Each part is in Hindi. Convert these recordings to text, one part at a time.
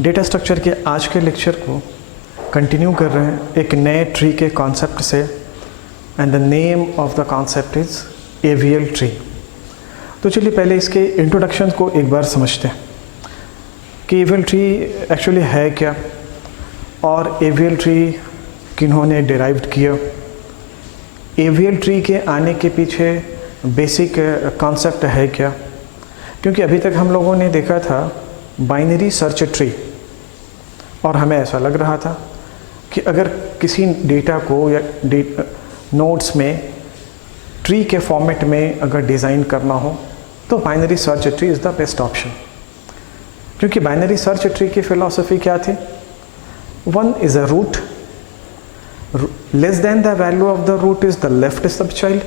डेटा स्ट्रक्चर के आज के लेक्चर को कंटिन्यू कर रहे हैं एक नए ट्री के कॉन्सेप्ट से, and the name of the concept is AVL tree. तो चलिए पहले इसके इंट्रोडक्शन को एक बार समझते हैं कि AVL ट्री एक्चुअली है क्या, और AVL ट्री किन्होंने डिराइव्ड किया, AVL ट्री के आने के पीछे बेसिक कॉन्सेप्ट है क्या। क्योंकि अभी तक हम लोगों ने देखा था बाइनरी सर्च ट्री, और हमें ऐसा लग रहा था कि अगर किसी डेटा को या नोड्स में ट्री के फॉर्मेट में अगर डिज़ाइन करना हो तो binary search tree is the best option. क्योंकि बाइनरी सर्च ट्री की फिलॉसफी क्या थी? One is a root, less than the value of the root is the left sub child,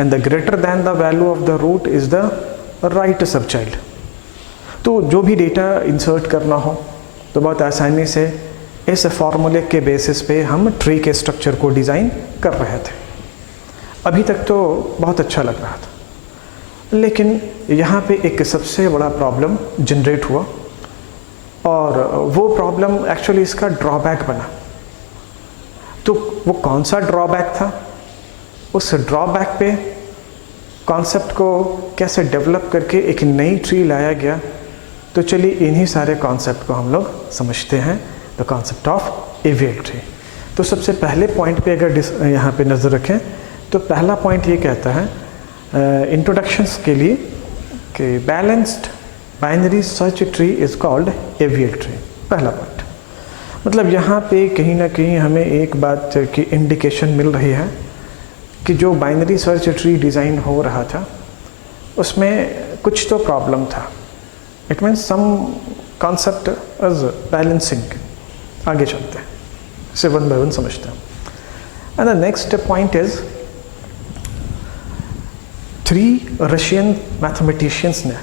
and the greater than the value of the root is the right sub child. तो जो भी डेटा इंसर्ट करना हो तो बहुत आसानी से इस फॉर्मूले के बेसिस पे हम ट्री के स्ट्रक्चर को डिज़ाइन कर रहे थे। अभी तक तो बहुत अच्छा लग रहा था, लेकिन यहाँ पे एक सबसे बड़ा प्रॉब्लम जनरेट हुआ, और वो प्रॉब्लम एक्चुअली इसका ड्रॉबैक बना। तो वो कौन सा ड्रॉबैक था? उस ड्रॉबैक पे कॉन्सेप्ट को कैसे डेवलप करके एक नई ट्री लाया गया। तो चलिए इन्हीं सारे कॉन्सेप्ट को हम लोग समझते हैं, the concept of AVL tree. तो सबसे पहले पॉइंट पे अगर यहाँ पे नज़र रखें तो पहला पॉइंट ये कहता है इंट्रोडक्शंस के लिए कि balanced binary search tree is called AVL tree. पहला पॉइंट मतलब यहाँ पे कहीं ना कहीं हमें एक बात की इंडिकेशन मिल रही है कि जो बाइनरी सर्च ट्री डिज़ाइन हो रहा था उसमें कुछ तो प्रॉब्लम था। It means some concept is balancing. आगे चलते हैं, इसे वन बाय वन समझते हैं। And the next point is 3 Russian mathematicians ने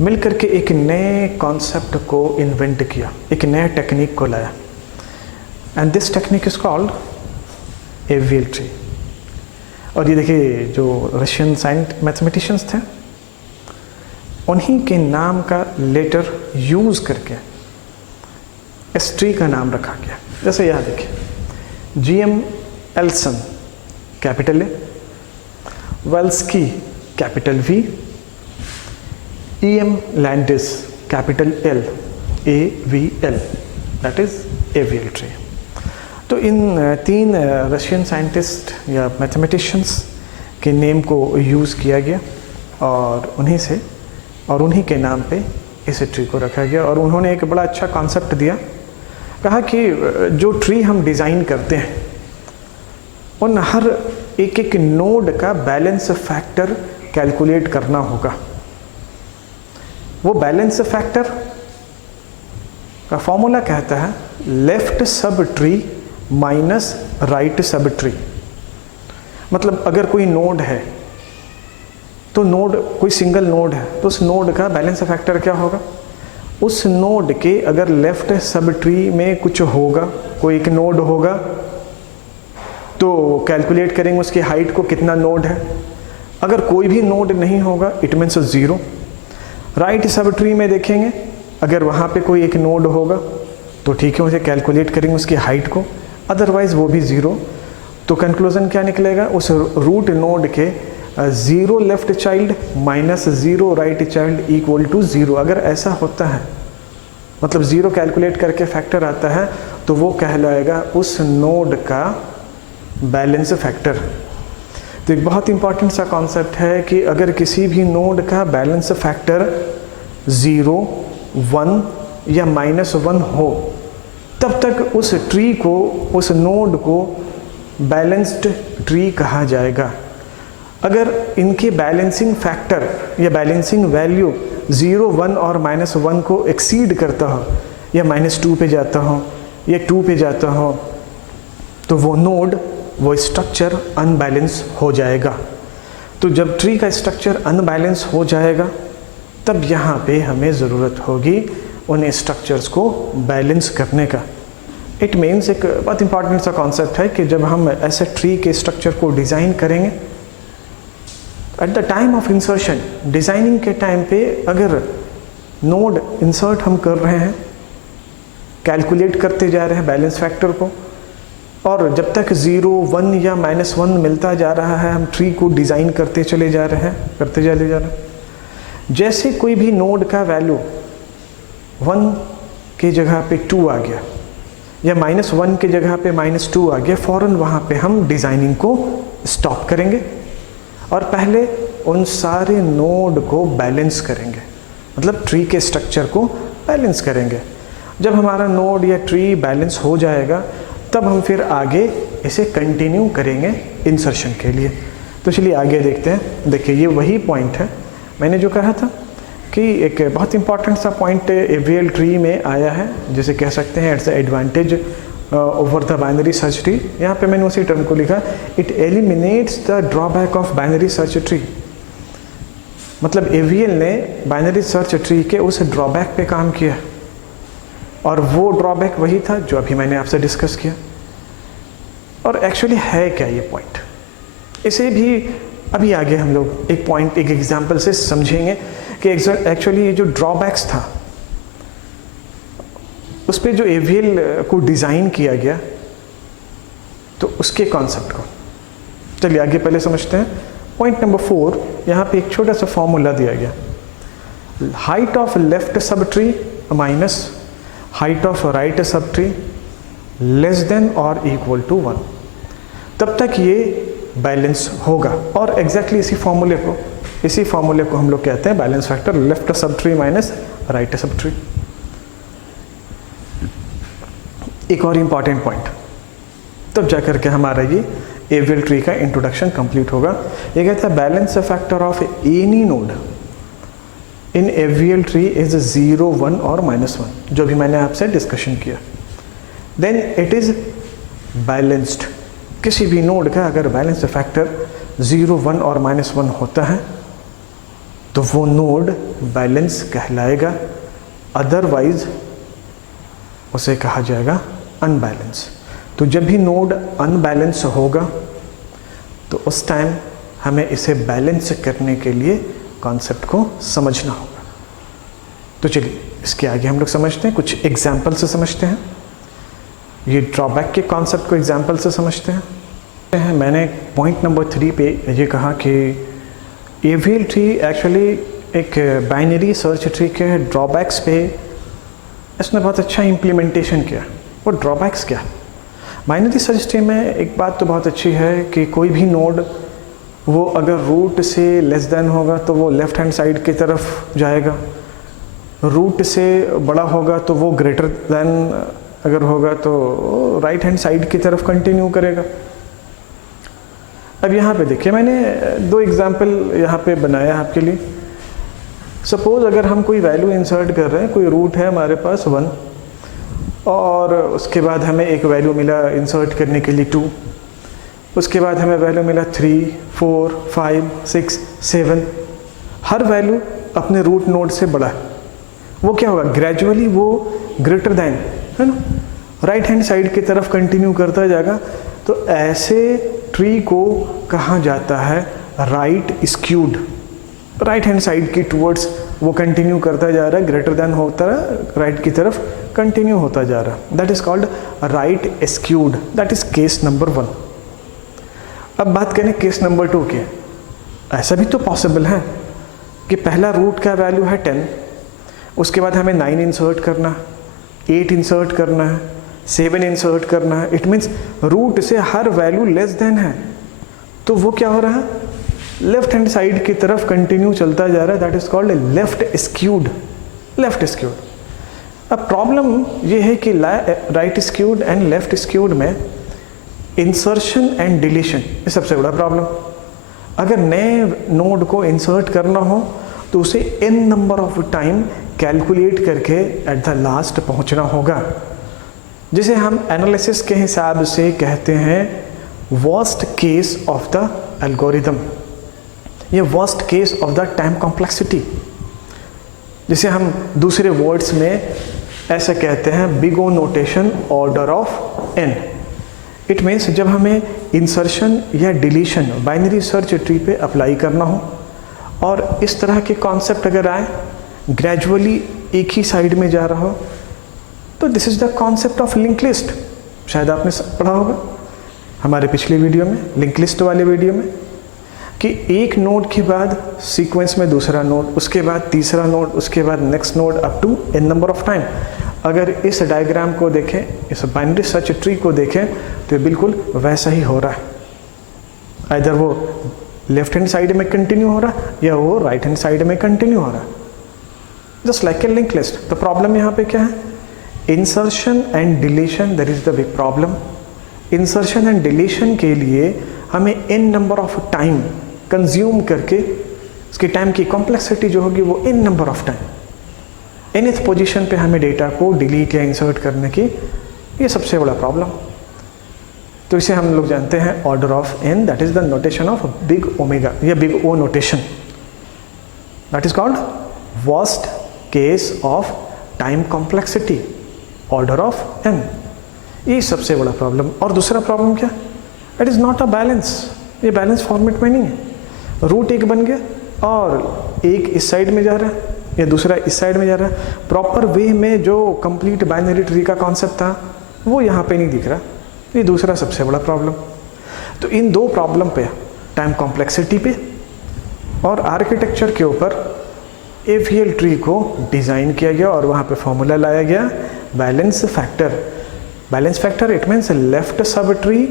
मिलकर के एक नए कॉन्सेप्ट को इन्वेंट किया, एक नए टेक्निक को लाया, and this technique is called AVL tree. और ये देखिए जो रशियन मैथमेटिशियंस थे उन्हीं के नाम का लेटर यूज़ करके इस ट्री का नाम रखा गया। जैसे यहाँ देखिए GM Adelson capital A, Velsky capital V, EM Landis capital L, AVL, that is AVL tree. तो इन 3 रशियन साइंटिस्ट या मैथमेटिशियंस के नेम को यूज़ किया गया, और उन्हीं के नाम पे इस ट्री को रखा गया। और उन्होंने एक बड़ा अच्छा कॉन्सेप्ट दिया, कहा कि जो ट्री हम डिज़ाइन करते हैं उन हर एक नोड का बैलेंस फैक्टर कैलकुलेट करना होगा। वो बैलेंस फैक्टर का फॉर्मूला कहता है left sub tree minus right sub tree. मतलब अगर कोई नोड है तो नोड कोई सिंगल नोड है तो उस नोड का बैलेंस फैक्टर क्या होगा? उस नोड के अगर लेफ्ट सब ट्री में कुछ होगा, कोई एक नोड होगा, तो कैलकुलेट करेंगे उसकी हाइट को कितना नोड है। अगर कोई भी नोड नहीं होगा it means 0। Right sub tree में देखेंगे अगर वहाँ पे कोई एक नोड होगा तो ठीक है, उसे कैलकुलेट करेंगे उसकी हाइट को, अदरवाइज वो भी 0। तो कंक्लूजन क्या निकलेगा? उस रूट नोड के 0 left child minus 0 right child equal to 0। अगर ऐसा होता है मतलब 0 कैलकुलेट करके फैक्टर आता है तो वो कहलाएगा उस नोड का बैलेंस फैक्टर। तो एक बहुत इंपॉर्टेंट सा कॉन्सेप्ट है कि अगर किसी भी नोड का बैलेंस फैक्टर 0, 1 या -1 हो तब तक उस ट्री को, उस नोड को बैलेंस्ड ट्री कहा जाएगा। अगर इनके बैलेंसिंग फैक्टर या बैलेंसिंग वैल्यू 0, 1 और -1 को एक्सीड करता हो, या -2 पे जाता हो या 2 पे जाता हो, तो वो नोड, वो स्ट्रक्चर अनबैलेंस हो जाएगा। तो जब ट्री का स्ट्रक्चर अनबैलेंस हो जाएगा तब यहाँ पे हमें ज़रूरत होगी उन स्ट्रक्चर्स को बैलेंस करने का। इट मीन्स एक बहुत इंपॉर्टेंट सा कॉन्सेप्ट है कि जब हम ऐसे ट्री के स्ट्रक्चर को डिज़ाइन करेंगे, at the time of insertion, designing के टाइम पे अगर नोड इंसर्ट हम कर रहे हैं, कैलकुलेट करते जा रहे हैं बैलेंस फैक्टर को, और जब तक 0, 1 या -1 मिलता जा रहा है हम ट्री को डिज़ाइन करते चले जा रहे हैं। जैसे कोई भी नोड का वैल्यू 1 की जगह पे 2 आ गया या -1 की जगह पे -2 आ गया, फ़ौरन वहाँ पे हम डिज़ाइनिंग को स्टॉप करेंगे और पहले उन सारे नोड को बैलेंस करेंगे, मतलब ट्री के स्ट्रक्चर को बैलेंस करेंगे। जब हमारा नोड या ट्री बैलेंस हो जाएगा तब हम फिर आगे इसे कंटिन्यू करेंगे इंसर्शन के लिए। तो चलिए आगे देखते हैं। देखिए ये वही पॉइंट है मैंने जो कहा था कि एक बहुत इंपॉर्टेंट सा पॉइंट AVL ट्री में आया है, जिसे कह सकते हैं it's advantage over the binary search tree. यहाँ पे मैंने उसी टर्म को लिखा, it eliminates the drawback of binary search tree. मतलब AVL ने बाइनरी सर्च ट्री के उस ड्रॉबैक पे काम किया, और वो ड्रॉबैक वही था जो अभी मैंने आपसे डिस्कस किया। और एक्चुअली है क्या ये पॉइंट, इसे भी अभी आगे हम लोग एक पॉइंट, एक एग्जांपल से समझेंगे कि एक्चुअली ये जो ड्रॉबैक्स था उस पर जो AVL को डिज़ाइन किया गया, तो उसके कॉन्सेप्ट को चलिए आगे पहले समझते हैं। पॉइंट नंबर 4, यहाँ पे एक छोटा सा फॉर्मूला दिया गया, height of left sub tree minus height of right sub tree less than और इक्वल टू 1, तब तक ये बैलेंस होगा। और एग्जैक्टली इसी फॉर्मूले को हम लोग कहते हैं balance factor, left sub tree minus right sub tree. एक और इम्पॉर्टेंट पॉइंट, तब जाकर के हमारा ये AVL ट्री का इंट्रोडक्शन कंप्लीट होगा। ये कहता है balance factor of any node in AVL tree is 0, 1 और -1, जो भी मैंने आपसे डिस्कशन किया। Then it is balanced. किसी भी नोड का अगर बैलेंस फैक्टर 0, 1 और -1 होता है तो वो नोड बैलेंस कहलाएगा, अदरवाइज उसे कहा जाएगा अनबैलेंस। तो जब भी नोड अनबैलेंस होगा तो उस टाइम हमें इसे बैलेंस करने के लिए कॉन्सेप्ट को समझना होगा। तो चलिए इसके आगे हम लोग समझते हैं, कुछ एग्जाम्पल से समझते हैं। ये ड्रॉबैक के कॉन्सेप्ट को एग्जाम्पल से समझते हैं। मैंने पॉइंट नंबर 3 पे ये कहा कि AVL ट्री एक्चुअली एक बाइनरी सर्च ट्री के ड्रॉबैक्स पे इसने बहुत अच्छा इम्प्लीमेंटेशन किया। वो ड्रॉबैक्स क्या? बाइनरी सर्च ट्री में एक बात तो बहुत अच्छी है कि कोई भी नोड वो अगर रूट से लेस देन होगा तो वो लेफ़्ट हैंड साइड की तरफ जाएगा, रूट से बड़ा होगा तो वो ग्रेटर देन अगर होगा तो राइट हैंड साइड की तरफ कंटिन्यू करेगा। अब यहाँ पे देखिए मैंने 2 एग्जाम्पल यहाँ पे बनाया आपके लिए। सपोज़ अगर हम कोई वैल्यू इंसर्ट कर रहे हैं, कोई रूट है हमारे पास 1 और उसके बाद हमें एक वैल्यू मिला इंसर्ट करने के लिए 2, उसके बाद हमें वैल्यू मिला 3, 4, 5, 6, 7। हर वैल्यू अपने रूट नोड से बड़ा है। वो क्या होगा, ग्रेजुअली वो ग्रेटर दैन, है ना, राइट हैंड साइड की तरफ कंटिन्यू करता जाएगा। तो ऐसे ट्री को कहा जाता है right skewed. Right hand side की टूवर्ड्स वो कंटिन्यू करता जा रहा है, ग्रेटर दैन होता है, राइट की तरफ कंटिन्यू होता जा रहा है। That is called right skewed. That is case number 1। अब बात करें केस नंबर 2 की। ऐसा भी तो पॉसिबल है कि पहला रूट का वैल्यू है 10, उसके बाद हमें 9 इंसर्ट करना, 8 इंसर्ट करना है, 7 इंसर्ट करना है। इट मीन्स रूट से हर वैल्यू लेस देन है, तो वो क्या हो रहा है, लेफ्ट हैंड साइड की तरफ कंटिन्यू चलता जा रहा है। That is called left skewed. Left skewed. अब प्रॉब्लम ये है कि right skewed and left skewed में इंसर्शन एंड डिलीशन ये सबसे बड़ा प्रॉब्लम। अगर नए नोड को इंसर्ट करना हो तो उसे n number of time calculate करके एट द लास्ट पहुंचना होगा, जिसे हम एनालिसिस के हिसाब से कहते हैं worst case of the algorithm, ये worst case of the time complexity, जिसे हम दूसरे वर्ड्स में ऐसे कहते हैं big O notation order of n। It means जब हमें इंसर्शन या डिलीशन बाइनरी सर्च ट्री पे अप्लाई करना हो और इस तरह के कॉन्सेप्ट अगर आए ग्रेजुअली एक ही साइड में जा रहा हो, तो this is the concept of link list. शायद आपने पढ़ा होगा हमारे पिछले वीडियो में, लिंक लिस्ट वाले वीडियो में, कि एक नोड के बाद सीक्वेंस में दूसरा नोड, उसके बाद तीसरा नोड, उसके बाद next node, up to n number of time. अगर इस डायग्राम को देखें, इस बाइनरी सर्च ट्री को देखें, तो बिल्कुल वैसा ही हो रहा है। इधर वो लेफ्ट हैंड साइड में कंटिन्यू हो रहा है या वो राइट हैंड साइड में कंटिन्यू हो रहा है, just like a link list. तो प्रॉब्लम यहाँ पे क्या है? Insertion and deletion, that is the big problem. Insertion and deletion के लिए हमें n number of time consume करके उसके टाइम की कॉम्प्लेक्सिटी जो होगी वो n number of time, nth position पे हमें डेटा को डिलीट या इंसर्ट करने की, ये सबसे बड़ा प्रॉब्लम। तो इसे हम लोग जानते हैं order of n, that is the notation of big omega या big O notation, that is called worst case of time complexity, order of n। ये सबसे बड़ा प्रॉब्लम। और दूसरा प्रॉब्लम क्या? It is not a balance, ये बैलेंस फॉर्मेट में नहीं है। रूट एक बन गया और एक इस साइड में जा रहा है या दूसरा इस साइड में जा रहा है। प्रॉपर वे में जो कंप्लीट बाइनरी ट्री का कॉन्सेप्ट था वो यहाँ पे नहीं दिख रहा। ये दूसरा सबसे बड़ा प्रॉब्लम। तो इन दो प्रॉब्लम पे, टाइम कॉम्प्लेक्सिटी पे और आर्किटेक्चर के ऊपर, एवीएल ट्री को डिज़ाइन किया गया और वहाँ पे फॉर्मूला लाया गया balance factor. Balance factor it means left sub tree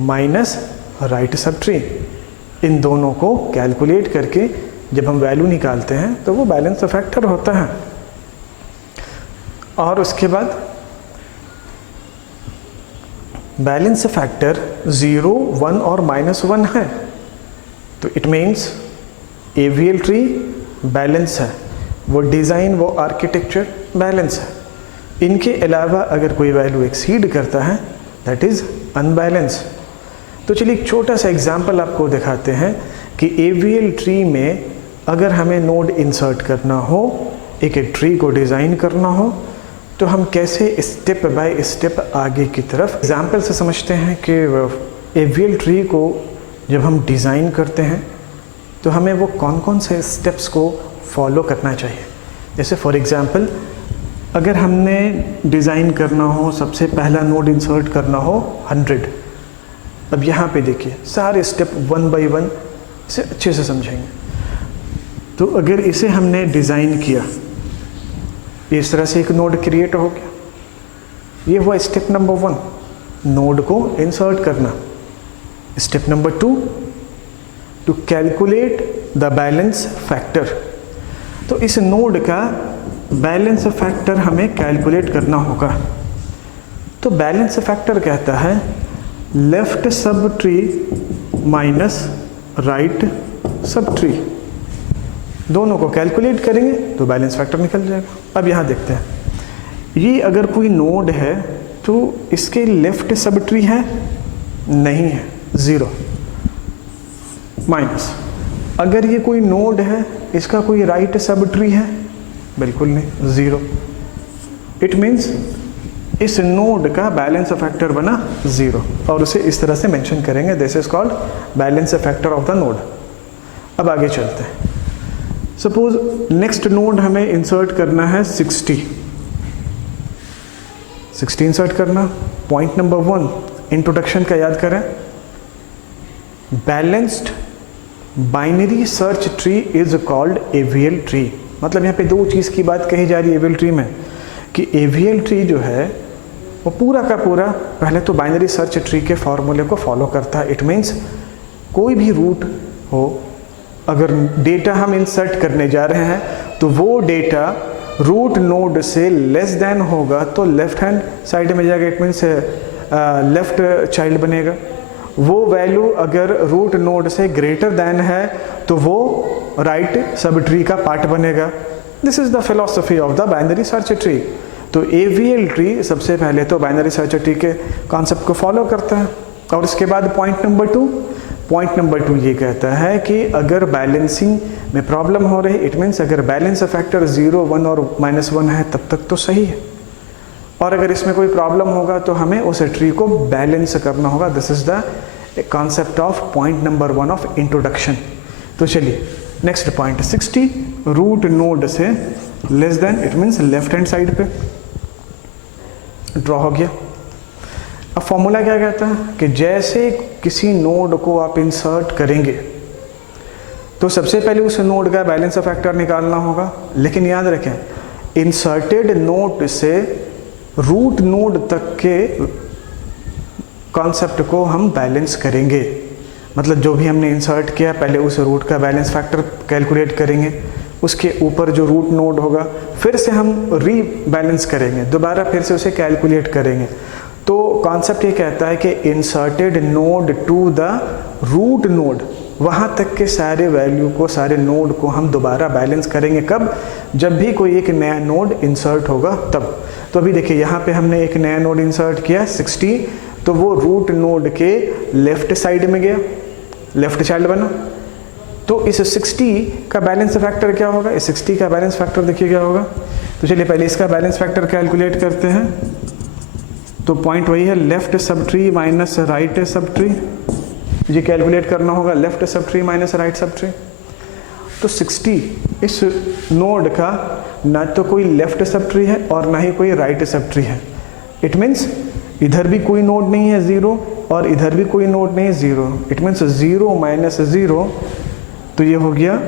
minus right sub tree. इन दोनों को कैलकुलेट करके जब हम वैल्यू निकालते हैं तो वो बैलेंस फैक्टर होता है। और उसके बाद बैलेंस फैक्टर 0, 1 और -1 है, तो it means AVL tree balance है, वो डिज़ाइन, वो आर्किटेक्चर बैलेंस है। इनके अलावा अगर कोई वैल्यू एक्सीड करता है दैट इज़ अनबैलेंस। तो चलिए एक छोटा सा एग्जांपल आपको दिखाते हैं कि एवीएल ट्री में अगर हमें नोड इंसर्ट करना हो, एक ट्री को डिज़ाइन करना हो, तो हम कैसे स्टेप बाय स्टेप आगे की तरफ एग्जांपल से समझते हैं कि एवीएल ट्री को जब हम डिज़ाइन करते हैं तो हमें वो कौन कौन से स्टेप्स को फॉलो करना चाहिए। जैसे फॉर एग्जांपल अगर हमने डिज़ाइन करना हो, सबसे पहला नोड इंसर्ट करना हो 100। अब यहाँ पे देखिए सारे स्टेप 1 बाय 1 इसे अच्छे से समझेंगे। तो अगर इसे हमने डिज़ाइन किया, इस तरह से एक नोड क्रिएट हो गया, ये हुआ स्टेप नंबर 1, नोड को इंसर्ट करना। Step number 2, to calculate the balance factor. तो इस नोड का बैलेंस फैक्टर हमें कैलकुलेट करना होगा। तो बैलेंस फैक्टर कहता है left sub tree minus right sub tree, दोनों को कैलकुलेट करेंगे तो बैलेंस फैक्टर निकल जाएगा। अब यहाँ देखते हैं, ये अगर कोई नोड है तो इसके लेफ्ट सब ट्री है, नहीं है, 0 माइनस। अगर ये कोई नोड है, इसका कोई राइट सब ट्री है, बिल्कुल नहीं, 0। इट मीन्स इस नोड का बैलेंस फैक्टर बना 0 और उसे इस तरह से मेंशन करेंगे, this is called balance factor of the node. अब आगे चलते हैं। सपोज नेक्स्ट नोड हमें इंसर्ट करना है 60 इंसर्ट करना। पॉइंट नंबर 1 इंट्रोडक्शन का याद करें, balanced binary search tree is called AVL tree. मतलब यहाँ पे दो चीज़ की बात कही जा रही है एवीएल ट्री में, कि एवीएल ट्री जो है वो पूरा का पूरा पहले तो बाइनरी सर्च ट्री के फॉर्मूले को फॉलो करता है। इट मीन्स कोई भी रूट हो, अगर डेटा हम इंसर्ट करने जा रहे हैं तो वो डेटा रूट नोड से लेस देन होगा तो लेफ्ट हैंड साइड में जाएगा, इट मीन्स लेफ्ट चाइल्ड बनेगा। वो वैल्यू अगर रूट नोड से ग्रेटर देन है तो वो राइट सब ट्री का पार्ट बनेगा। This is the philosophy of the binary search tree. तो एवीएल ट्री सबसे पहले तो बाइनरी सर्च ट्री के कॉन्सेप्ट को फॉलो करता है। और इसके बाद पॉइंट नंबर 2 ये कहता है कि अगर बैलेंसिंग में प्रॉब्लम हो रही, इट मीन्स अगर बैलेंस फैक्टर 0, 1 और -1 है तब तक तो सही है, और अगर इसमें कोई प्रॉब्लम होगा तो हमें उस ट्री को बैलेंस करना होगा। This is the concept of point number 1 of introduction. तो चलिए नेक्स्ट पॉइंट 60, रूट नोड से less than it means left hand side पे ड्रॉ हो गया। अब फॉर्मूला क्या कहता है कि जैसे किसी नोड को आप इंसर्ट करेंगे तो सबसे पहले उस नोड का बैलेंस फैक्टर निकालना होगा, लेकिन याद रखें इंसर्टेड नोड से रूट नोड तक के कॉन्सेप्ट को हम बैलेंस करेंगे। मतलब जो भी हमने इंसर्ट किया पहले उस रूट का बैलेंस फैक्टर कैलकुलेट करेंगे, उसके ऊपर जो रूट नोड होगा फिर से हम री बैलेंस करेंगे, दोबारा फिर से उसे कैलकुलेट करेंगे। तो कॉन्सेप्ट ये कहता है कि inserted node to the root node, वहाँ तक के सारे वैल्यू को, सारे नोड को हम दोबारा बैलेंस करेंगे। कब? जब भी कोई एक नया नोड इंसर्ट होगा तब। तो अभी देखिए यहाँ पे हमने एक नया नोड इंसर्ट किया 60, तो वो रूट नोड के लेफ्ट साइड में गया, लेफ्ट चाइल्ड बना। तो इस 60 का बैलेंस फैक्टर क्या होगा? इस 60 का बैलेंस फैक्टर देखिए क्या होगा। तो चलिए पहले इसका बैलेंस फैक्टर कैलकुलेट करते हैं। तो पॉइंट वही है, left sub tree minus right sub tree. ये कैलकुलेट करना होगा left sub tree minus right sub tree. तो 60 इस नोड का ना तो कोई लेफ्ट सब ट्री है और ना ही कोई राइट सब ट्री है। इट मीन्स इधर भी कोई नोड नहीं है 0 और इधर भी कोई नोड नहीं है 0। इट मीन्स 0 माइनस 0, तो ये हो गया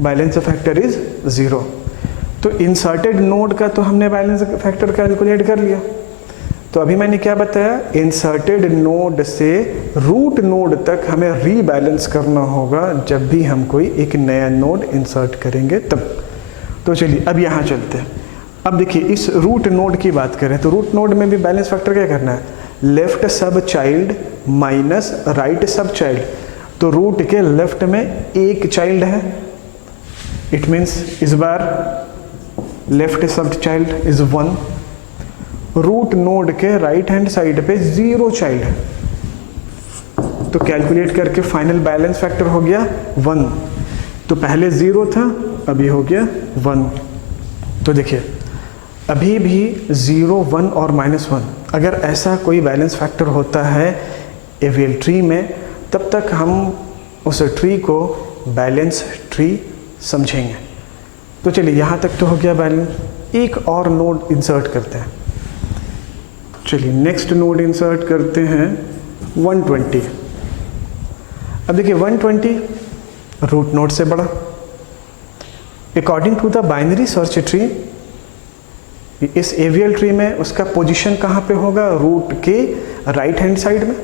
बैलेंस फैक्टर इज 0। तो इंसर्टेड नोड का तो हमने बैलेंस फैक्टर कैलकुलेट कर लिया। तो अभी मैंने क्या बताया, इंसर्टेड नोड से रूट नोड तक हमें रीबैलेंस करना होगा जब भी हम कोई एक नया नोड इंसर्ट करेंगे तब। तो चलिए अब यहाँ चलते हैं। अब देखिए इस रूट नोड की बात करें तो रूट नोड में भी बैलेंस फैक्टर क्या करना है, left sub child minus right sub child. तो रूट के लेफ्ट में एक चाइल्ड है, इट मीन्स इस बार left sub child is 1। Root node के राइट हैंड साइड पे 0 चाइल्ड है, तो कैलकुलेट करके फाइनल बैलेंस फैक्टर हो गया 1। तो पहले 0 था, अभी हो गया 1। तो देखिए अभी भी 0, 1 और -1, अगर ऐसा कोई बैलेंस फैक्टर होता है एवीएल ट्री में, तब तक हम उस ट्री को बैलेंस ट्री समझेंगे। तो चलिए यहाँ तक तो हो गया बैलेंस। एक और नोड इंसर्ट करते हैं। चलिए नेक्स्ट नोड इंसर्ट करते हैं 120। अब देखिए 120 रूट नोड से बड़ा। According to the binary search tree, इस एवीएल ट्री में उसका पोजीशन कहाँ पे होगा, रूट के राइट हैंड साइड में।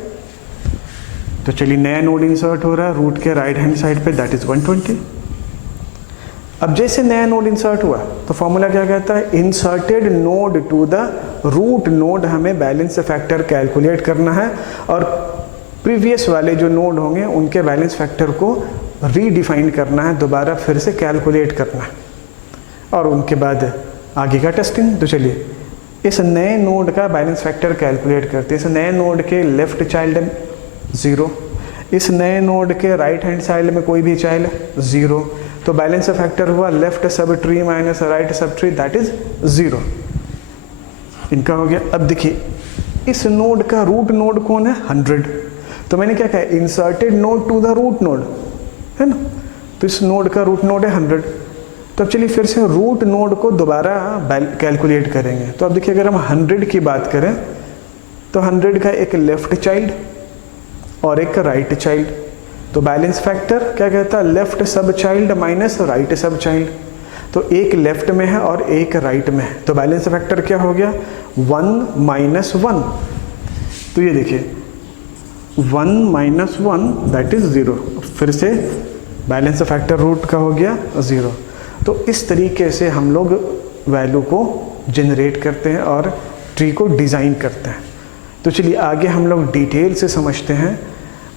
तो चलिए नया नोड इंसर्ट हो रहा है रूट के राइट हैंड साइड पे, दैट इज 120। अब जैसे नया नोड इंसर्ट हुआ तो फॉर्मूला क्या कहता है, inserted node to the root node हमें बैलेंस फैक्टर कैलकुलेट करना है और प्रीवियस वाले जो नोड होंगे उनके बैलेंस फैक्टर को रीडिफाइन करना है, दोबारा फिर से कैलकुलेट करना है और उनके बाद आगे का टेस्टिंग। तो चलिए इस नए नोड का बैलेंस फैक्टर कैलकुलेट करते हैं। इस नए नोड के लेफ्ट चाइल्ड 0, इस नए नोड के राइट हैंड साइड में कोई भी चाइल्ड 0, तो बैलेंस फैक्टर हुआ left sub tree minus right sub tree, that is 0। इनका हो गया। अब देखिए इस नोड का रूट नोड कौन है, 100। तो मैंने क्या कहा, inserted node to the root node, है ना। तो इस नोड का रूट नोड है 100। तो अब चलिए फिर से रूट नोड को दोबारा कैलकुलेट करेंगे। तो अब देखिए अगर हम 100 की बात करें तो 100 का एक लेफ्ट चाइल्ड और एक राइट चाइल्ड। तो बैलेंस फैक्टर क्या कहता है, left sub child minus right sub child. तो एक लेफ्ट में है और एक राइट में है, तो बैलेंस फैक्टर क्या हो गया, 1 माइनस 1। तो ये देखिए 1 माइनस 1 दैट इज 0। फिर से बैलेंस फैक्टर रूट का हो गया 0। तो इस तरीके से हम लोग वैल्यू को जनरेट करते हैं और ट्री को डिज़ाइन करते हैं। तो चलिए आगे हम लोग डिटेल से समझते हैं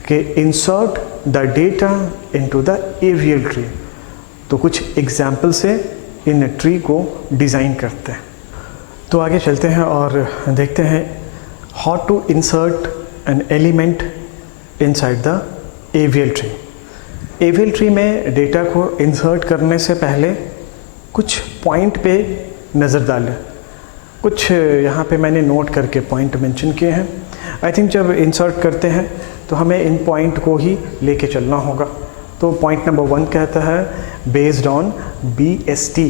कि insert the data into the AVL tree. तो कुछ एग्जाम्पल से इन ट्री को डिज़ाइन करते हैं। तो आगे चलते हैं और देखते हैं how to insert an element inside the AVL tree. AVL tree में डेटा को इंसर्ट करने से पहले कुछ पॉइंट पे नज़र डालें। कुछ यहाँ पे मैंने नोट करके पॉइंट मेंशन किए हैं। आई थिंक जब इंसर्ट करते हैं तो हमें इन पॉइंट को ही लेके चलना होगा। तो पॉइंट नंबर 1 कहता है बेस्ड ऑन BST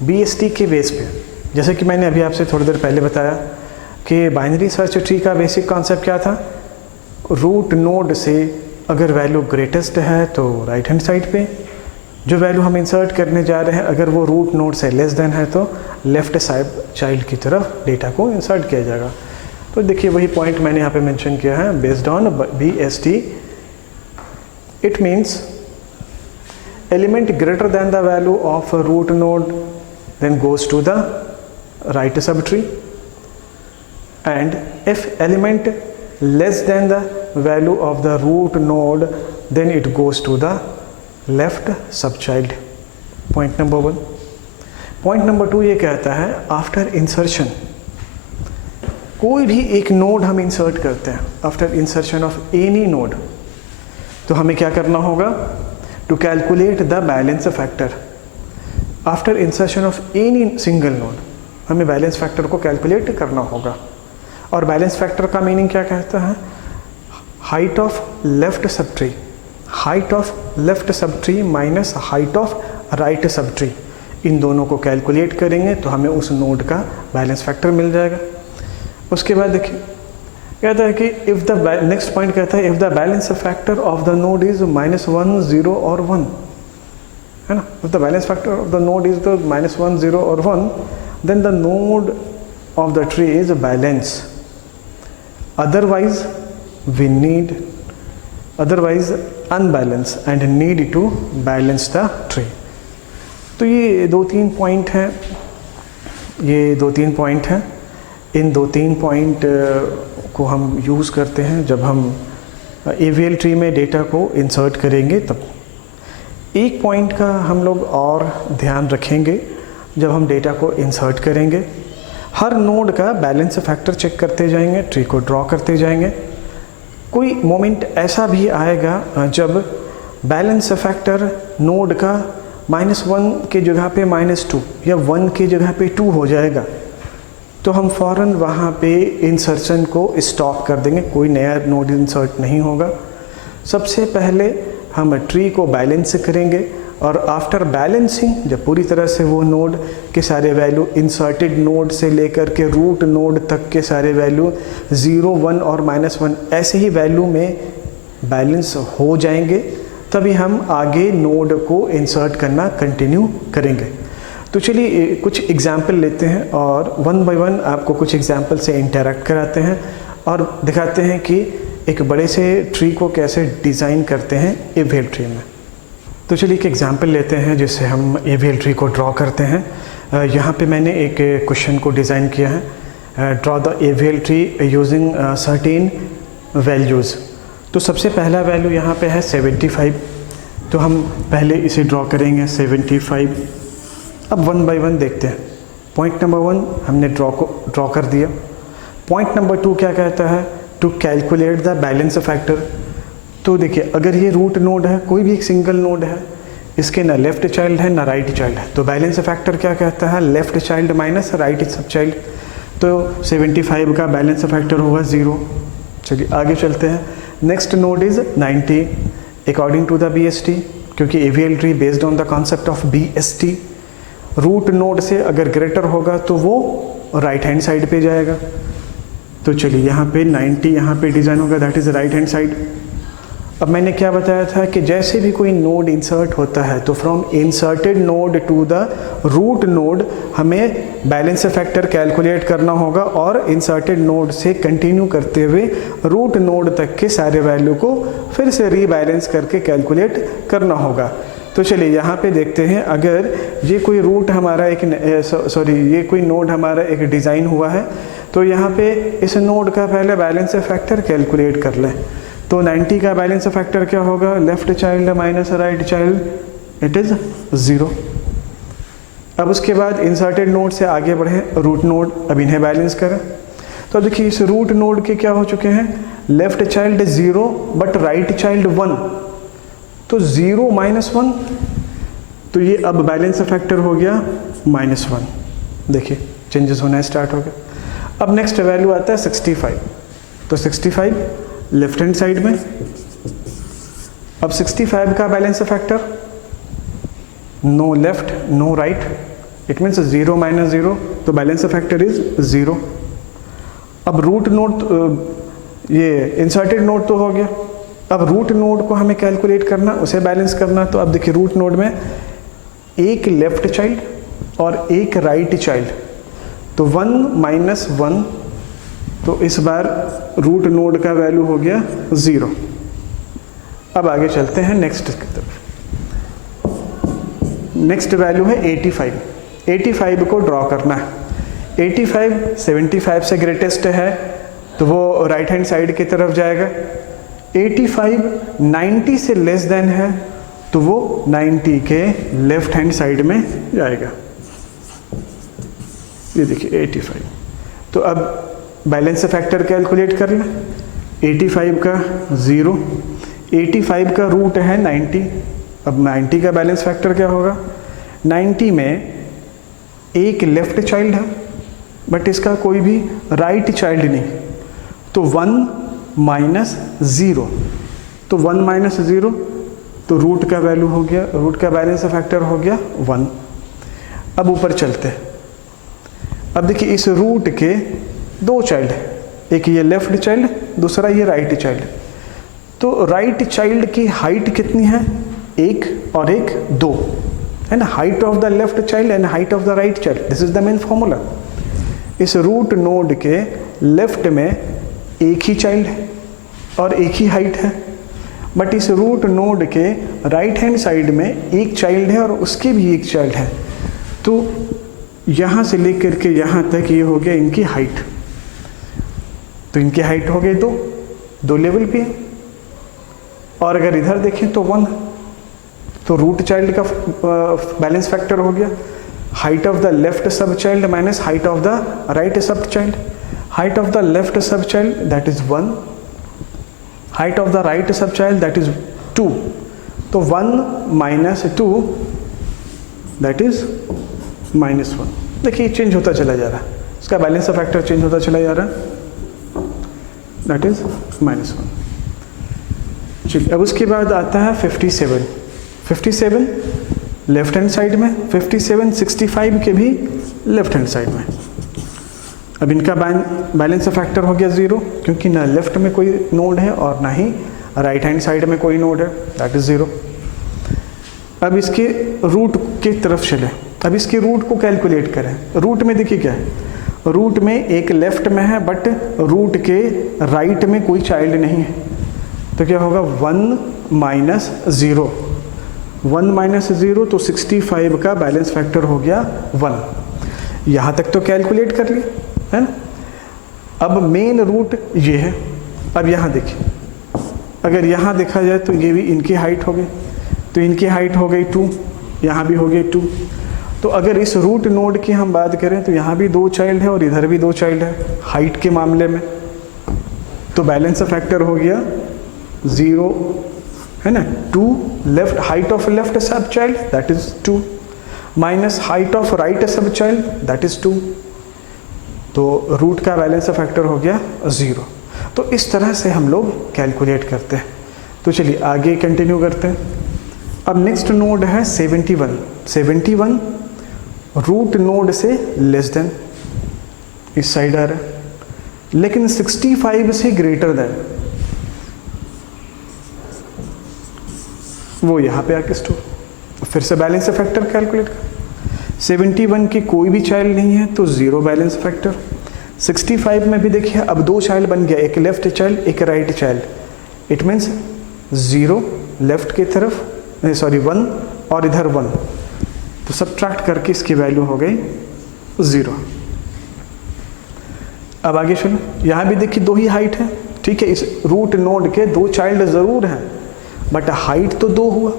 BST के बेस पे, जैसे कि मैंने अभी आपसे थोड़ी देर पहले बताया कि बाइनरी सर्च ट्री का बेसिक कॉन्सेप्ट क्या था, रूट नोड से अगर वैल्यू ग्रेटेस्ट है तो राइट हैंड साइड पे, जो वैल्यू हम इंसर्ट करने जा रहे हैं अगर वो रूट नोड से लेस देन है तो लेफ्ट साइड चाइल्ड की तरफ डेटा को इंसर्ट किया जाएगा। तो देखिए वही पॉइंट मैंने यहाँ पे मेंशन किया है, based on BST it means element greater than the value of a root node then goes to the right subtree, and if element less than the value of the root node then it goes to the left subchild. Point number 1. Point number 2 ये कहता है आफ्टर इंसर्शन, कोई भी एक नोड हम इंसर्ट करते हैं, after insertion of any node, तो हमें क्या करना होगा, to calculate the balance factor after insertion of any single node, हमें बैलेंस फैक्टर को कैलकुलेट करना होगा। और बैलेंस फैक्टर का मीनिंग क्या कहता है, height of left sub tree, height of left sub tree minus height of right sub tree, इन दोनों को कैलकुलेट करेंगे तो हमें उस नोड का बैलेंस फैक्टर मिल जाएगा। उसके बाद देखिए कहता है कि इफ़ द नेक्स्ट पॉइंट कहता है if the balance factor of the node is -1 0 और 1, है ना, if the balance factor of the node is the -1 0 और 1 then the node of the tree is balance, otherwise we need, otherwise unbalance and need to balance the tree. तो ये 2-3 पॉइंट हैं, ये 2-3 पॉइंट हैं, इन 2-3 पॉइंट को हम यूज़ करते हैं जब हम AVL ट्री में डेटा को इंसर्ट करेंगे। तब एक पॉइंट का हम लोग और ध्यान रखेंगे जब हम डेटा को इंसर्ट करेंगे, हर नोड का बैलेंस फैक्टर चेक करते जाएंगे, ट्री को ड्रॉ करते जाएंगे। कोई मोमेंट ऐसा भी आएगा जब बैलेंस फैक्टर नोड का -1 के जगह पे -2 या 1 के जगह पे 2 हो जाएगा, तो हम फ़ौरन वहाँ पे इंसर्शन को स्टॉप कर देंगे, कोई नया नोड इंसर्ट नहीं होगा। सबसे पहले हम ट्री को बैलेंस करेंगे और आफ्टर बैलेंसिंग जब पूरी तरह से वो नोड के सारे वैल्यू इंसर्टेड नोड से लेकर के रूट नोड तक के सारे वैल्यू 0 1 और -1 ऐसे ही वैल्यू में बैलेंस हो जाएंगे, तभी हम आगे नोड को इंसर्ट करना कंटिन्यू करेंगे। तो चलिए कुछ एग्जाम्पल लेते हैं और 1 बाय 1 आपको कुछ एग्जाम्पल से इंटरेक्ट कराते हैं और दिखाते हैं कि एक बड़े से ट्री को कैसे डिज़ाइन करते हैं AVL ट्री में। तो चलिए एक एग्जाम्पल लेते हैं जिससे हम AVL ट्री को ड्रॉ करते हैं। यहाँ पे मैंने एक क्वेश्चन को डिज़ाइन किया है, draw the AVL tree using certain values. तो सबसे पहला वैल्यू यहाँ पे है 75, तो हम पहले इसे ड्रॉ करेंगे 75। अब 1 बाय 1 देखते हैं। पॉइंट नंबर 1 हमने ड्रॉ कर दिया। पॉइंट नंबर 2 क्या कहता है, to calculate the balance factor. तो देखिए अगर ये रूट नोड है, कोई भी एक सिंगल नोड है, इसके ना लेफ्ट चाइल्ड है ना राइट चाइल्ड है, तो बैलेंस फैक्टर क्या कहता है, left child minus right sub child. तो 75 का बैलेंस फैक्टर होगा 0। चलिए आगे चलते हैं। Next node is 90 according to the BST, क्योंकि AVL tree based on the concept of BST। Root node से अगर ग्रेटर होगा तो वो राइट हैंड साइड पे जाएगा। तो चलिए यहाँ पे 90 यहाँ पे डिज़ाइन होगा, that is right hand side. अब मैंने क्या बताया था कि जैसे भी कोई नोड इंसर्ट होता है तो from inserted node to the root node हमें बैलेंस फैक्टर कैलकुलेट करना होगा और इंसर्टेड नोड से कंटिन्यू करते हुए रूट नोड तक के सारे वैल्यू को फिर से रीबैलेंस करके कैलकुलेट करना होगा। तो चलिए यहाँ पे देखते हैं, अगर ये कोई रूट हमारा ये कोई नोड हमारा एक डिज़ाइन हुआ है, तो यहाँ पे इस नोड का पहले बैलेंस फैक्टर कैलकुलेट कर लें। तो 90 का बैलेंस फैक्टर क्या होगा, left child minus right child, it is 0। अब उसके बाद इंसर्टेड नोड से आगे बढ़े, रूट नोड, अब इन्हें बैलेंस करें। तो देखिए इस रूट नोड के क्या हो चुके हैं, left child 0 but right child 1, तो 0 -1, तो ये अब बैलेंस फैक्टर हो गया -1। देखिए चेंजेस होना स्टार्ट हो गया। अब नेक्स्ट वैल्यू आता है 65, तो 65 लेफ्ट हैंड साइड में। अब 65 का balance factor no left no right, it means 0 minus 0, तो बैलेंस फैक्टर इज 0। अब रूट नोड, ये इंसर्टेड नोड तो हो गया। अब रूट नोड को हमें कैलकुलेट करना, उसे बैलेंस करना। तो अब देखिए रूट नोड में एक लेफ्ट चाइल्ड और एक राइट चाइल्ड, तो 1 माइनस 1, तो इस बार रूट नोड का वैल्यू हो गया 0। अब आगे चलते हैं नेक्स्ट की तरफ। नेक्स्ट वैल्यू है 85। 85 को ड्रॉ करना है। 85 75 से ग्रेटेस्ट है, तो वो राइट हैंड साइड की तरफ जाएगा। 85 90 से लेस देन है, तो वो 90 के लेफ्ट हैंड साइड में जाएगा। ये देखिए 85। तो अब बैलेंस फैक्टर कैलकुलेट कर लें। 85 का 0, 85 का रूट है 90। अब 90 का बैलेंस फैक्टर क्या होगा? 90 में एक लेफ्ट चाइल्ड है बट इसका कोई भी राइट चाइल्ड नहीं, तो 1 माइनस 0, तो 1 माइनस 0, तो रूट का वैल्यू हो गया, रूट का बैलेंस फैक्टर हो गया 1। अब ऊपर चलते हैं। अब देखिए इस रूट के दो चाइल्ड है, एक ये लेफ्ट चाइल्ड, दूसरा ये राइट चाइल्ड। तो राइट चाइल्ड की हाइट कितनी है? 1 और 1 2 है ना। Height of the left child and height of the right child, this is the main formula. इस रूट नोड के लेफ्ट में एक ही चाइल्ड है और एक ही हाइट है, बट इस रूट नोड के राइट हैंड साइड में एक चाइल्ड है और उसके भी एक चाइल्ड है। तो यहाँ से लेकर के यहाँ तक ये हो गया इनकी हाइट। तो इनकी हाइट हो गई दो लेवल पे है। और अगर इधर देखें तो 1, तो रूट चाइल्ड का बैलेंस फैक्टर हो गया height of the left sub child minus height of the right sub child. Height of the left sub child that is 1, height of the right sub child that is 2, तो 1 माइनस 2 दैट इज माइनस 1। देखिए चेंज होता चला जा रहा है, इसका बैलेंस फैक्टर चेंज होता चला जा रहा है, दैट इज माइनस 1। चलिए अब उसके बाद आता है 57। 57 लेफ्ट हैंड साइड में, 57 65 के भी लेफ्ट हैंड साइड में। अब इनका बैलेंस फैक्टर हो गया 0, क्योंकि ना लेफ्ट में कोई नोड है और ना ही राइट हैंड साइड में कोई नोड है, दैट इज 0। अब इसके रूट की तरफ चले। अब इसके रूट को कैलकुलेट करें। रूट में देखिए क्या है, रूट में एक लेफ्ट में है बट रूट के राइट में कोई चाइल्ड नहीं है, तो क्या होगा 1 माइनस 0, 1 माइनस 0, तो 65 का बैलेंस फैक्टर हो गया 1। यहाँ तक तो कैलकुलेट कर लिया है ना। अब मेन रूट ये है। अब यहाँ देखिए, अगर यहाँ देखा जाए तो ये भी इनकी हाइट हो गई, तो इनकी हाइट हो गई 2, यहाँ भी हो गई 2। तो अगर इस रूट नोड की हम बात करें तो यहाँ भी 2 चाइल्ड है और इधर भी 2 चाइल्ड है हाइट के मामले में, तो बैलेंस फैक्टर हो गया 0 है ना। 2 left height of left sub child that is 2 minus height of right sub child that is 2, तो रूट का बैलेंस फैक्टर हो गया 0। तो इस तरह से हम लोग कैलकुलेट करते हैं। तो चलिए आगे कंटिन्यू करते हैं। अब नेक्स्ट नोड है 71। 71 रूट नोड से लेस देन, इस साइड आ रहा है, लेकिन 65 से ग्रेटर देन, वो यहाँ पे आके स्टोर। फिर से बैलेंस फैक्टर कैलकुलेट कर। 71 की कोई भी चाइल्ड नहीं है तो 0 बैलेंस फैक्टर। 65 में भी देखिए अब 2 चाइल्ड बन गया, एक लेफ्ट चाइल्ड एक right child, it means 0 left की तरफ, सॉरी 1 और इधर 1, तो सबट्रैक्ट करके इसकी वैल्यू हो गई 0। अब आगे सुनो, यहाँ भी देखिए 2 ही हाइट है, ठीक है। इस रूट नोड के 2 चाइल्ड ज़रूर हैं बट हाइट तो 2 हुआ।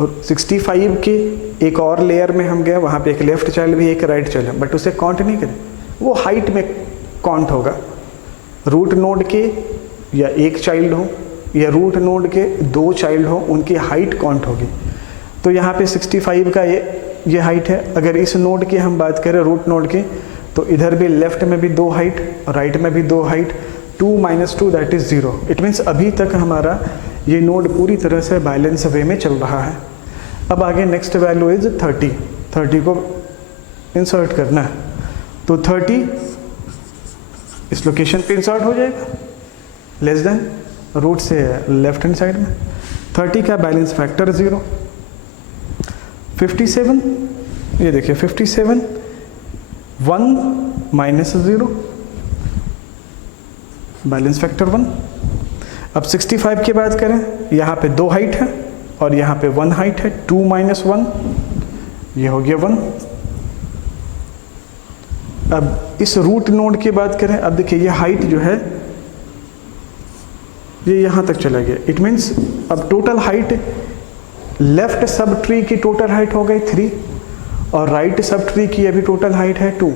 और 65 के एक और लेयर में हम गए, वहाँ पे एक लेफ्ट चाइल्ड भी एक राइट चाइल्ड है, बट उसे काउंट नहीं करें, वो हाइट में काउंट होगा। रूट नोड के या एक चाइल्ड हो या रूट नोड के 2 चाइल्ड हो, उनकी हाइट काउंट होगी। तो यहाँ पे 65 का ये हाइट है। अगर इस नोड की हम बात करें रूट नोड की, तो इधर भी लेफ्ट में भी 2 हाइट, राइट में भी 2 height, 2 minus 2 that is 0। It means अभी तक हमारा ये नोड पूरी तरह से बैलेंस वे में चल रहा है। अब आगे नेक्स्ट वैल्यू इज 30। 30 को इंसर्ट करना है, तो 30 इस लोकेशन पे इंसर्ट हो जाएगा, लेस देन रूट से लेफ्ट हैंड साइड में। 30 का बैलेंस फैक्टर 0। 57, ये देखिए 57 1 माइनस 0, बैलेंस फैक्टर 1। अब 65 की बात करें, यहाँ पे 2 हाइट है और यहाँ पे 1 हाइट है, 2 माइनस 1, ये हो गया 1। अब इस रूट नोड की बात करें, अब देखिए ये हाइट जो है ये यहाँ तक चला गया। इट मीन्स अब total height, left sub tree की टोटल हाइट हो गई 3 और राइट सब ट्री की अभी टोटल हाइट है 2।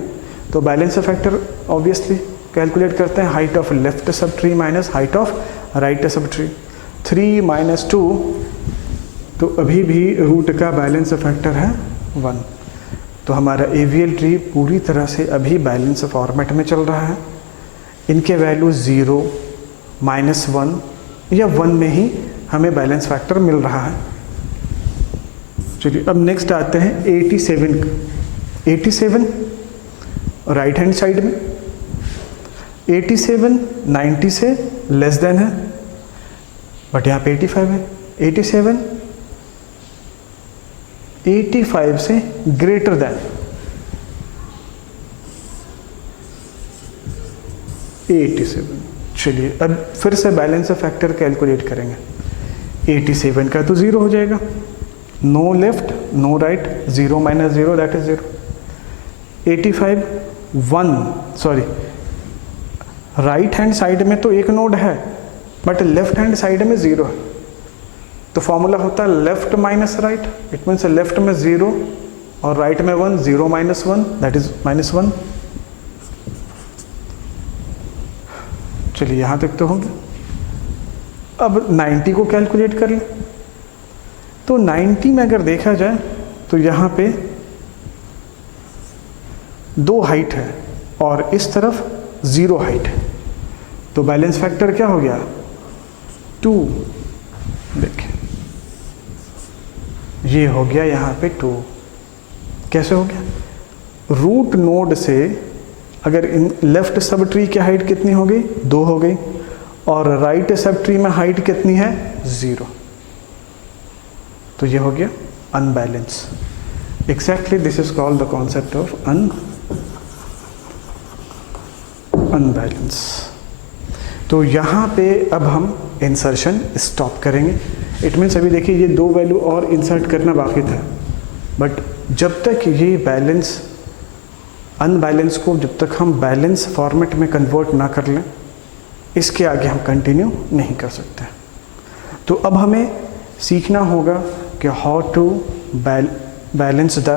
तो बैलेंस फैक्टर ऑब्वियसली कैलकुलेट करते हैं, height of left sub tree minus height of right sub tree. 3 minus 2, तो अभी भी रूट का बैलेंस फैक्टर है 1। तो हमारा एवीएल ट्री पूरी तरह से अभी बैलेंस फॉर्मेट में चल रहा है। इनके वैल्यू 0, -1 या 1 में ही हमें बैलेंस फैक्टर मिल रहा है। चलिए अब नेक्स्ट आते हैं 87। 87 राइट हैंड साइड में, 87 90 से लेस देन है, बट यहाँ पे 85 है। 87 85 से ग्रेटर देन 87। चलिए अब फिर से बैलेंस फैक्टर कैलकुलेट करेंगे। 87 का तो 0 हो जाएगा, no left no right, 0 minus 0 that is 0। 85 right hand side में तो एक नोड है, बट लेफ्ट हैंड साइड में 0 है, तो फॉर्मूला होता है left minus right. It means left में 0 और राइट में 1, 0 माइनस 1 दैट इज -1। चलिए यहाँ तक तो होंगे। अब 90 को कैलकुलेट कर लें, तो 90 में अगर देखा जाए तो यहाँ पे 2 हाइट है और इस तरफ 0 हाइट है, तो बैलेंस फैक्टर क्या हो गया 2। देखिए ये हो गया यहाँ पे 2। कैसे हो गया? रूट नोड से अगर इन लेफ्ट सब ट्री की हाइट कितनी हो गई 2 हो गई और राइट सब ट्री में हाइट कितनी है 0, तो ये हो गया unbalance. Exactly this is called the concept of unbalance. तो यहाँ पे अब हम इंसर्शन स्टॉप करेंगे। इट मीन्स अभी देखिए ये 2 वैल्यू और इंसर्ट करना बाकी था, बट जब तक ये बैलेंस अनबैलेंस को जब तक हम बैलेंस फॉर्मेट में कन्वर्ट ना कर लें, इसके आगे हम कंटिन्यू नहीं कर सकते। तो अब हमें सीखना होगा कि how to balance the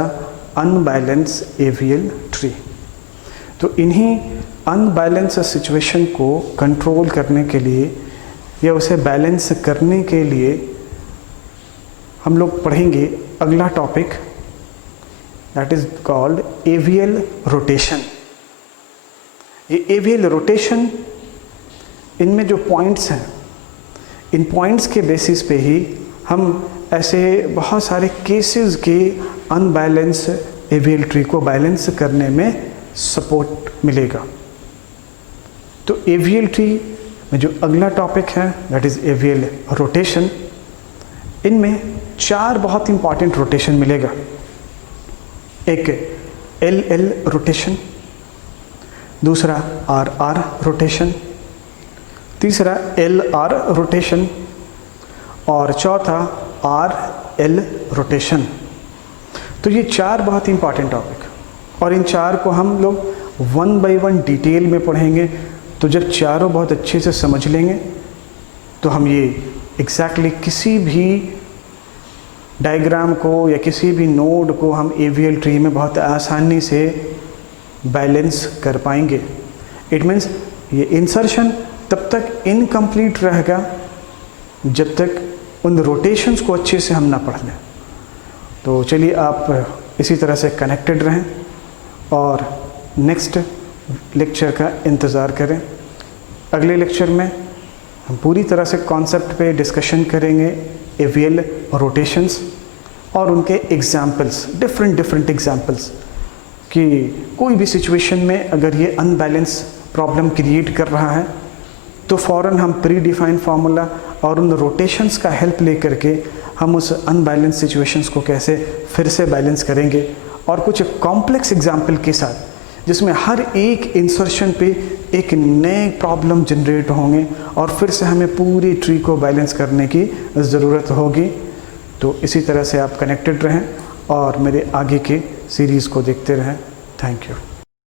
unbalance AVL tree. तो इन्हीं अनबैलेंस सिचुएशन को कंट्रोल करने के लिए या उसे बैलेंस करने के लिए हम लोग पढ़ेंगे अगला topic, that is called AVL rotation. ये एवीएल रोटेशन, इनमें जो पॉइंट्स हैं, इन पॉइंट्स के बेसिस पे ही हम ऐसे बहुत सारे केसेस के अनबैलेंस एवीएल ट्री को बैलेंस करने में सपोर्ट मिलेगा। तो एवीएल ट्री में जो अगला टॉपिक है दैट इज एवीएल रोटेशन, इनमें 4 बहुत इंपॉर्टेंट रोटेशन मिलेगा। एक एल रोटेशन, दूसरा आर रोटेशन, तीसरा LR रोटेशन और चौथा RL रोटेशन। तो ये 4 बहुत इंपॉर्टेंट टॉपिक और इन 4 को हम लोग 1 बाय 1 डिटेल में पढ़ेंगे। तो जब चारों बहुत अच्छे से समझ लेंगे तो हम ये एग्जैक्टली किसी भी डायग्राम को या किसी भी नोड को हम एवीएल ट्री में बहुत आसानी से बैलेंस कर पाएंगे। इट मीन्स ये इंसर्शन तब तक इनकम्प्लीट रहेगा जब तक उन रोटेशंस को अच्छे से हम ना पढ़ लें। तो चलिए आप इसी तरह से कनेक्टेड रहें और नेक्स्ट लेक्चर का इंतज़ार करें। अगले लेक्चर में हम पूरी तरह से कॉन्सेप्ट पे डिस्कशन करेंगे एवीएल रोटेशंस और उनके एग्जाम्पल्स, डिफरेंट एग्जाम्पल्स। कि कोई भी सिचुएशन में अगर ये अनबैलेंस प्रॉब्लम क्रिएट कर रहा है तो फ़ौरन हम प्री डिफाइंड फार्मूला और उन रोटेशंस का हेल्प लेकर के हम उस अनबैलेंस सिचुएशंस को कैसे फिर से बैलेंस करेंगे, और कुछ कॉम्प्लेक्स एग्जाम्पल के साथ जिसमें हर एक इंसर्शन पे एक नए प्रॉब्लम जनरेट होंगे और फिर से हमें पूरी ट्री को बैलेंस करने की ज़रूरत होगी। तो इसी तरह से आप कनेक्टेड रहें और मेरे आगे के सीरीज़ को देखते रहें। Thank you.